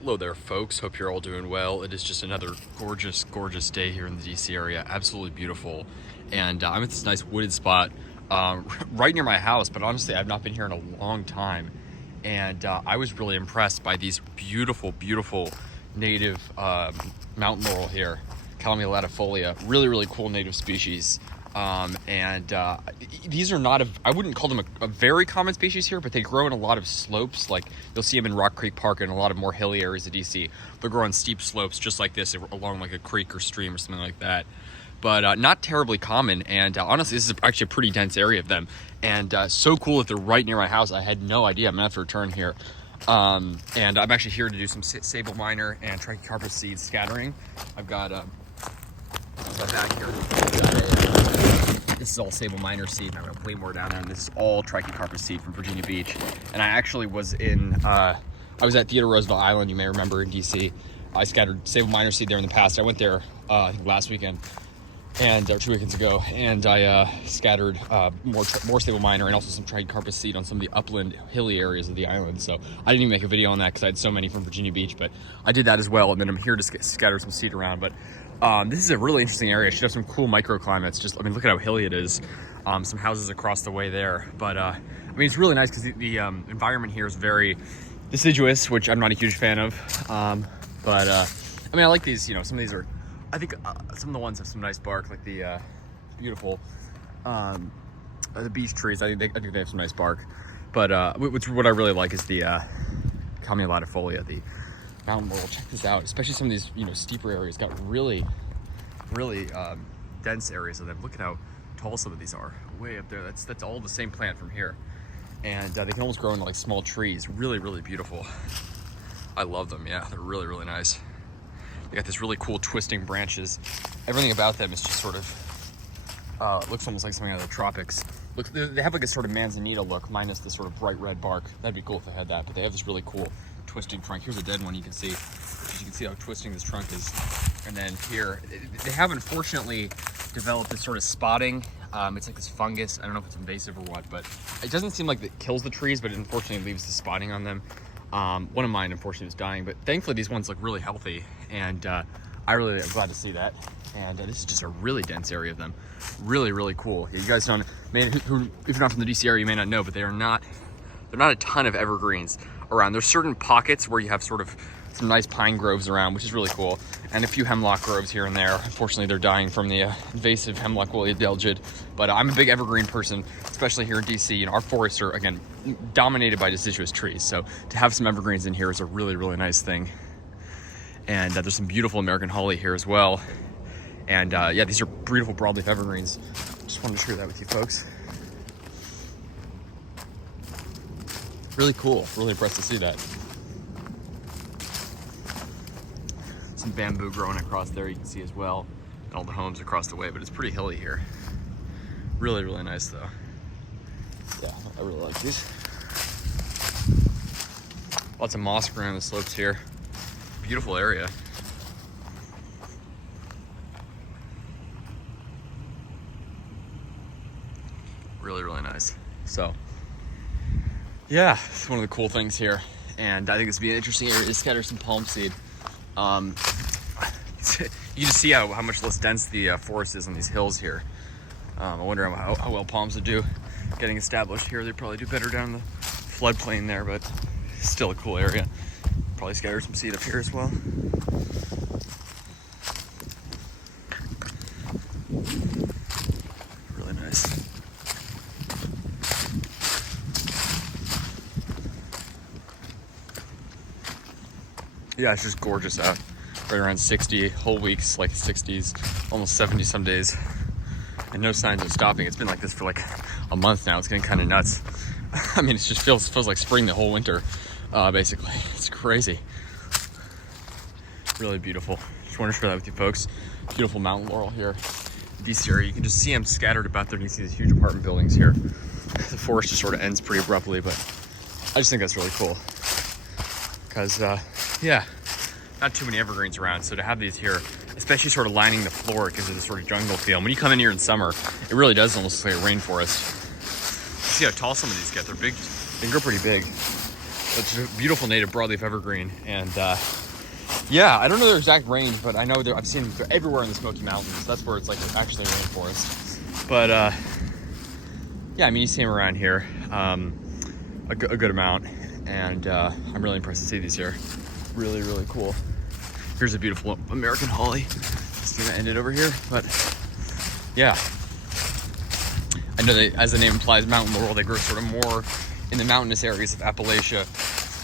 Hello there, folks. Hope you're all doing well. It is just another gorgeous, gorgeous day here in the DC area. Absolutely beautiful. And I'm at this nice wooded spot right near my house, but honestly, I've not been here in a long time. And I was really impressed by these beautiful, beautiful native mountain laurel here, Kalmia latifolia. Really, really cool native species. These are not, I wouldn't call them a very common species here, but they grow in a lot of slopes. Like you'll see them in Rock Creek Park and a lot of more hilly areas of DC. They'll grow on steep slopes just like this along like a creek or stream or something like that. But not terribly common. And honestly, this is actually a pretty dense area of them. And so cool that they're right near my house. I had no idea. I'm gonna have to return here. And I'm actually here to do some sable minor and trachycarpus seed scattering. I've got back here. This is all sable minor seed, and I've got way more down there. And this is all trachycarpus seed from Virginia Beach. And I actually was I was at Theodore Roosevelt Island, you may remember, in DC. I scattered sable minor seed there in the past. I went there I think last weekend, or 2 weekends ago, and I scattered more sable minor and also some trachycarpus seed on some of the upland hilly areas of the island. So I didn't even make a video on that because I had so many from Virginia Beach, but I did that as well. And then I'm here to scatter some seed around. But this is a really interesting area. It should have some cool microclimates. Just, I mean, look at how hilly it is. Some houses across the way there. But I mean, it's really nice because the environment here is very deciduous, which I'm not a huge fan of. I mean, I like these, some of these are, I think some of the ones have some nice bark, like the beautiful, the beech trees. I think they have some nice bark. But what I really like is the Kalmia latifolia, the mountain laurel. Check this out, especially some of these steeper areas got really dense areas of them. Look at how tall some of these are, way up there. That's all the same plant from here, and they can almost grow into like small trees. Really, really beautiful. I love them. Yeah, they're really, really nice. They got this really cool twisting branches. Everything about them is just sort of looks almost like something out of the tropics. Look, they have like a sort of manzanita look, minus the sort of bright red bark. That'd be cool if they had that, but they have this really cool twisting trunk. Here's a dead one. You can see how twisting this trunk is. And then here, they have unfortunately developed this sort of spotting. It's like this fungus. I don't know if it's invasive or what, but it doesn't seem like it kills the trees, but it unfortunately leaves the spotting on them. One of mine unfortunately is dying, but thankfully these ones look really healthy, and I really am glad to see that. And this is just a really dense area of them. Really, really cool. You guys don't, if you're not from the DC area, you may not know, but they're not a ton of evergreens around. There's certain pockets where you have sort of some nice pine groves around, which is really cool, and a few hemlock groves here and there. Unfortunately, they're dying from the invasive hemlock woolly adelgid. But I'm a big evergreen person, especially here in DC. Our forests are, again, dominated by deciduous trees, so to have some evergreens in here is a really, really nice thing. And there's some beautiful American holly here as well. And yeah, these are beautiful broadleaf evergreens. Just wanted to share that with you folks. Really cool. Really impressed to see that. Some bamboo growing across there you can see as well. And all the homes across the way, but it's pretty hilly here. Really, really nice though. Yeah, I really like these. Lots of moss growing on the slopes here. Beautiful area. Really, really nice. So, yeah, it's one of the cool things here. And I think this would be an interesting area to scatter some palm seed. You can see how much less dense the forest is on these hills here. I wonder how well palms would do getting established here. They'd probably do better down the floodplain there, but still a cool area. Probably scatter some seed up here as well. Really nice. Yeah, it's just gorgeous out. Right around 60, whole weeks like 60s, almost 70 some days. And no signs of stopping. It's been like this for like a month now. It's getting kind of nuts. I mean, it just feels like spring the whole winter, basically. It's crazy. Really beautiful. Just wanted to share that with you folks. Beautiful mountain laurel here. DC area, you can just see them scattered about there. You see these huge apartment buildings here. The forest just sort of ends pretty abruptly, but I just think that's really cool. Because, yeah, not too many evergreens around. So to have these here, especially sort of lining the floor, it gives it a sort of jungle feel. And when you come in here in summer, it really does almost look like a rainforest. You see how tall some of these get. They're big. They grow pretty big. It's a beautiful native broadleaf evergreen. And yeah, I don't know their exact range, but I know I've seen them everywhere in the Smoky Mountains. That's where it's like actually rainforest. But yeah, I mean, you see them around here a good amount. And I'm really impressed to see these here. Really, really cool. Here's a beautiful American holly. Just gonna end it over here, but yeah. I know they, as the name implies, mountain laurel, they grow sort of more in the mountainous areas of Appalachia.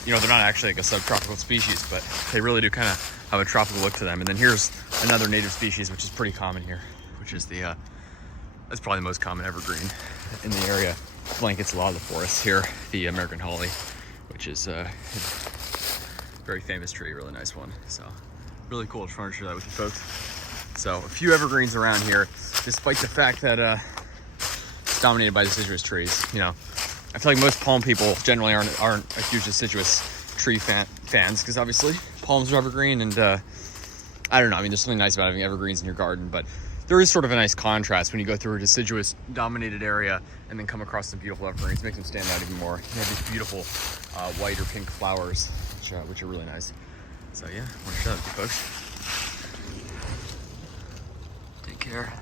You know, they're not actually like a subtropical species, but they really do kind of have a tropical look to them. And then here's another native species, which is pretty common here, which is the, that's probably the most common evergreen in the area. Blankets a lot of the forests here, the American holly, which is a very famous tree, really nice one. So really cool. Just wanted to share that with you folks. So a few evergreens around here, despite the fact that it's dominated by deciduous trees. You know, I feel like most palm people generally aren't a huge deciduous tree fans, because obviously palms are evergreen, and I don't know. I mean, there's something nice about having evergreens in your garden, but there is sort of a nice contrast when you go through a deciduous dominated area and then come across some beautiful evergreens. It makes them stand out even more. You have these beautiful white or pink flowers, which are really nice. So yeah, I want to share that with you folks. Take care.